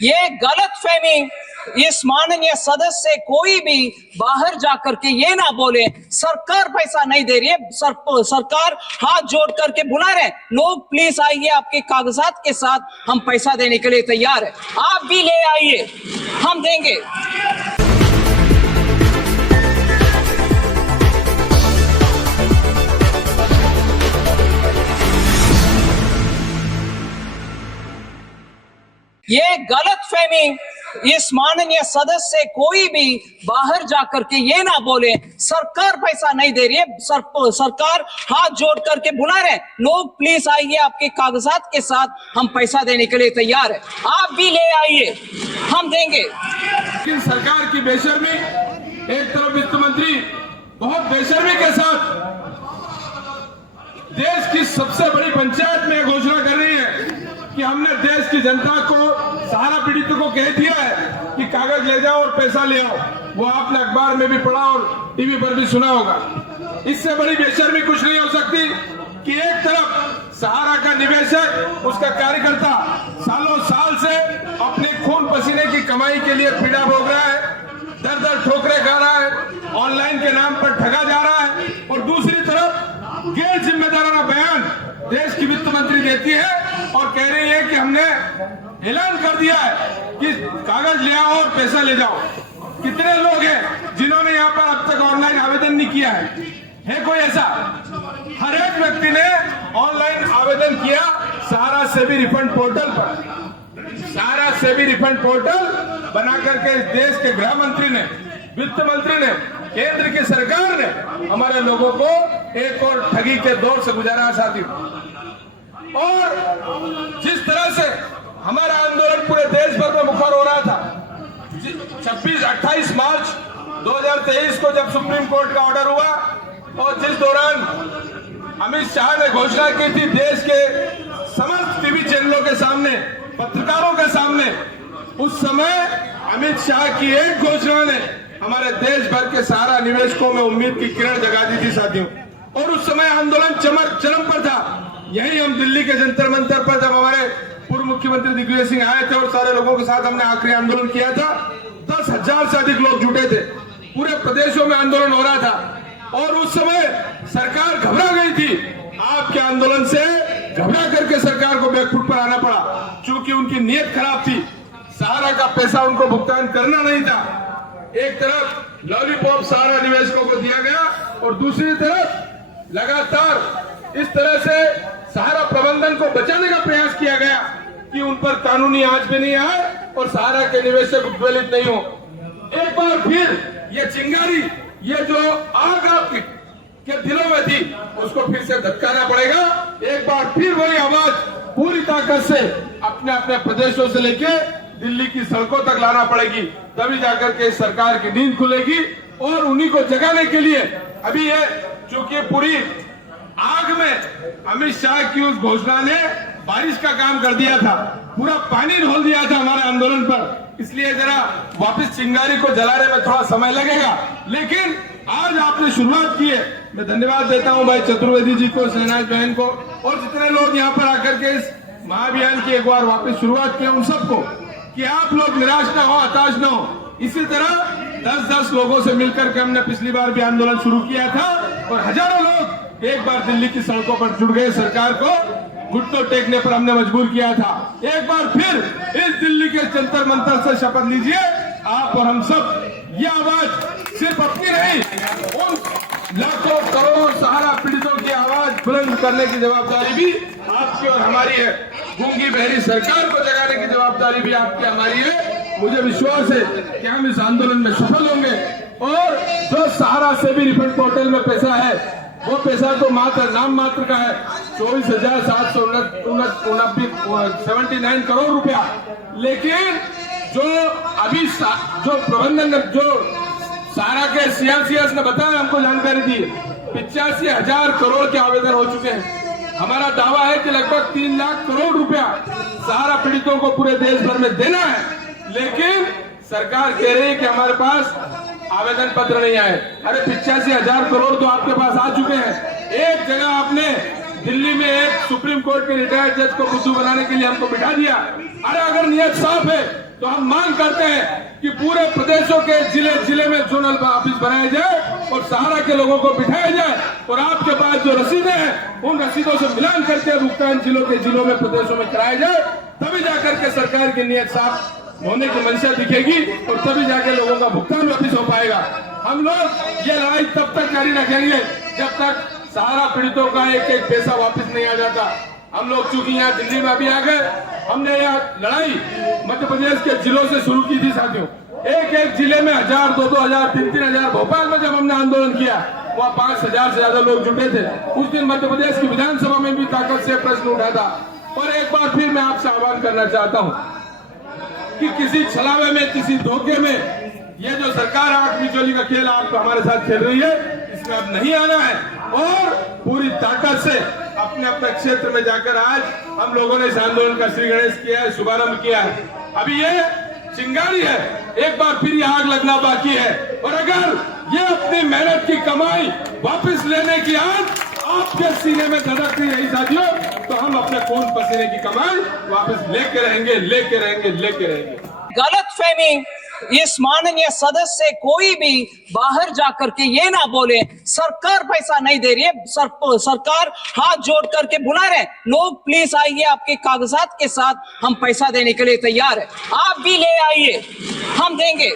ये गलतफहमी इस माननीय सदस्य कोई भी बाहर जाकर के ये ना बोले सरकार पैसा नहीं दे रही है। सरकार हाथ जोड़ करके बुला रहे, लोग प्लीज आइए, आपके कागजात के साथ हम पैसा देने के लिए तैयार है, आप भी ले आइए, हम देंगे। ये गलतफहमी इस माननीय सदस्य कोई भी बाहर जाकर के ये ना बोले सरकार पैसा नहीं दे रही है। सरकार हाथ जोड़ करके बुला रहे, लोग प्लीज आइए, आपके कागजात के साथ हम पैसा देने के लिए तैयार है, आप भी ले आइए, हम देंगे। लेकिन सरकार की बेशर्मी, एक तरफ वित्त मंत्री बहुत बेशर्मी के साथ देश की सबसे बड़ी पंचायत में घोषणा कर रही है कि हमने देश की जनता को, सहारा पीड़ितों को कह दिया है कि कागज ले जाओ और पैसा ले आओ। वो आपने अखबार में भी पढ़ा और टीवी पर भी सुना होगा। इससे बड़ी बेशर्मी कुछ नहीं हो सकती कि एक तरफ सहारा का निवेशक, उसका कार्यकर्ता सालों साल से अपने खून पसीने की कमाई के लिए पीड़ा भोग रहा है, दर दर ठोकरे खा रहा है, ऑनलाइन के नाम पर ठगा जा रहा है, और दूसरी तरफ गैर जिम्मेदाराना बयान देश की वित्त मंत्री देती है और कह रही है कि हमने ऐलान कर दिया है कि कागज ले आओ और पैसा ले जाओ। कितने लोग हैं जिन्होंने यहाँ पर अब तक ऑनलाइन आवेदन नहीं किया है कोई ऐसा? हर एक व्यक्ति ने ऑनलाइन आवेदन किया सहारा सेवी रिफंड पोर्टल पर। सहारा सेवी रिफंड पोर्टल बना करके देश के गृह मंत्री ने, वित्त मंत्री ने, केंद्र की सरकार ने हमारे लोगों को एक और ठगी के दौर से गुजारा साथियों। और जिस तरह से हमारा आंदोलन पूरे देश भर में मुखर हो रहा था, 28 मार्च 2023 को जब सुप्रीम कोर्ट का ऑर्डर हुआ और जिस दौरान अमित शाह ने घोषणा की थी देश के समस्त टीवी चैनलों के सामने, पत्रकारों के सामने, उस समय अमित शाह की एक घोषणा ने हमारे देश भर के सारा निवेशकों में उम्मीद की किरण जगा दी थी साथियों। और उस समय आंदोलन चरम पर था। यही हम दिल्ली के जंतर मंतर पर जब हमारे पूर्व मुख्यमंत्री दिग्विजय सिंह आए थे और सारे लोगों के साथ हमने आखिरी आंदोलन किया था, 10,000 से अधिक लोग जुटे थे, पूरे प्रदेशों में आंदोलन हो रहा था। और उस समय सरकार घबरा गई थी। आपके आंदोलन से घबरा करके सरकार को बैकफुट पर आना पड़ा, क्योंकि उनकी नीयत खराब थी। सहारा का पैसा उनको भुगतान करना नहीं था। एक तरफ लॉलीपॉप सहारा निवेशकों को दिया गया और दूसरी तरफ लगातार इस तरह से सहारा प्रबंधन को बचाने का प्रयास किया गया कि उन पर कानूनी आंच भी नहीं आए और सहारा के निवेशक उद्वेलित नहीं हो। एक बार फिर ये चिंगारी, ये जो आग आपके दिलों में थी, उसको फिर से धक्काना पड़ेगा। एक बार फिर वही आवाज पूरी ताकत से अपने अपने प्रदेशों से लेके दिल्ली की सड़कों तक लाना पड़ेगी, तभी जाकर के सरकार की नींद खुलेगी। और उन्हीं को जगाने के लिए अभी ये, चूंकि पूरी आग में अमित शाह की उस घोषणा ने बारिश का काम कर दिया था, पूरा पानी ढोल दिया था हमारे आंदोलन पर, इसलिए जरा वापस चिंगारी को जलाने में थोड़ा समय लगेगा। लेकिन आज आपने शुरुआत की है, मैं धन्यवाद देता हूं भाई चतुर्वेदी जी को, शहनाज बहन को, और जितने लोग यहाँ पर आकर के इस महाअभियान की एक बार वापस शुरुआत की, उन सबको, कि आप लोग निराश ना हो, हताश ना हो। इसी तरह 10-10 लोगों से मिलकर के हमने पिछली बार भी आंदोलन शुरू किया था और हजारों लोग एक बार दिल्ली की सड़कों पर जुड़ गए। सरकार को घुटनों टेकने पर हमने मजबूर किया था। एक बार फिर इस दिल्ली के जंतर मंतर से शपथ लीजिए, आप और हम सब ये आवाज सिर्फ अपनी नहीं, उन लाखों करोड़ों सहारा पीड़ितों की आवाज बुलंद करने की जवाबदारी भी आपकी और हमारी है। गूंगी बहरी सरकार को जगाने की जवाबदारी भी आपकी हमारी है। मुझे विश्वास है कि हम इस आंदोलन में सफल होंगे। और जो सहारा सेवी रिफंड पोर्टल में पैसा है, वो पैसा तो मात्र नाम मात्र का है, 24,779 करोड़ रुपया। लेकिन जो अभी जो प्रबंधन, जो सहारा के सीआरसीएस ने बताया, हमको जानकारी दी, 85,000 करोड़ के आवेदन हो चुके हैं। हमारा दावा है कि लगभग 3 लाख करोड़ रुपया सहारा पीड़ितों को पूरे देश भर में देना है। लेकिन सरकार कह रही है कि हमारे पास आवेदन पत्र नहीं आए। अरे 85,000 करोड़ तो आपके पास आ चुके हैं। एक जगह आपने दिल्ली में एक सुप्रीम कोर्ट के रिटायर्ड जज को बुद्धू बनाने के लिए हमको बिठा दिया। अरे अगर नियत साफ है तो हम मांग करते हैं कि पूरे प्रदेशों के जिले जिले में जोनल ऑफिस बनाए जाए और सहारा के लोगों को बिठाया जाए और आपके पास जो रसीदें हैं उन रसीदों से मिलान करके भुगतान जिलों में प्रदेशों में कराया जाए। तभी जाकर के सरकार की नीयत साफ होने की मंशा दिखेगी और तभी जाके लोगों का भुगतान वापिस हो पाएगा। हम लोग ये लड़ाई तब तक जारी रखेंगे जब तक सहारा पीड़ितों का एक एक पैसा वापस नहीं आ जाता। हम लोग चूंकि यहाँ दिल्ली में अभी आ गए, हमने यहाँ लड़ाई मध्य प्रदेश के जिलों से शुरू की थी साथियों। एक एक जिले में 1000, 2000, 3000 भोपाल में जब हमने आंदोलन किया वहाँ 5000 से ज्यादा लोग जुटे थे। उस दिन मध्य प्रदेश की विधानसभा में भी ताकत से प्रश्न उठा था। और एक बार फिर मैं आपसे आह्वान करना चाहता हूँ कि किसी छलावे में, किसी धोखे में ये जो सरकार आंख मिचौली का खेल आप हमारे साथ खेल रही है, इसमें अब नहीं आना है और पूरी ताकत से अपने अपने क्षेत्र में जाकर आज हम लोगों ने इस आंदोलन का श्री गणेश किया है, शुभारंभ किया है। अभी ये चिंगारी है, एक बार फिर ये आग लगना बाकी है और अगर ये अपनी मेहनत की कमाई वापस लेने की आग आपके सीने में धड़कती रही साथियों, तो हम अपने खून पसीने की कमाई वापस लेके रहेंगे, लेके रहेंगे, लेके रहेंगे। गलतफहमी इस माननीय सदस्य कोई भी बाहर जाकर के ये ना बोले सरकार पैसा नहीं दे रही है। सरकार हाथ जोड़ करके बुला रहे हैं, लोग प्लीज आइए, आपके कागजात के साथ हम पैसा देने के लिए तैयार है, आप भी ले आइए, हम देंगे।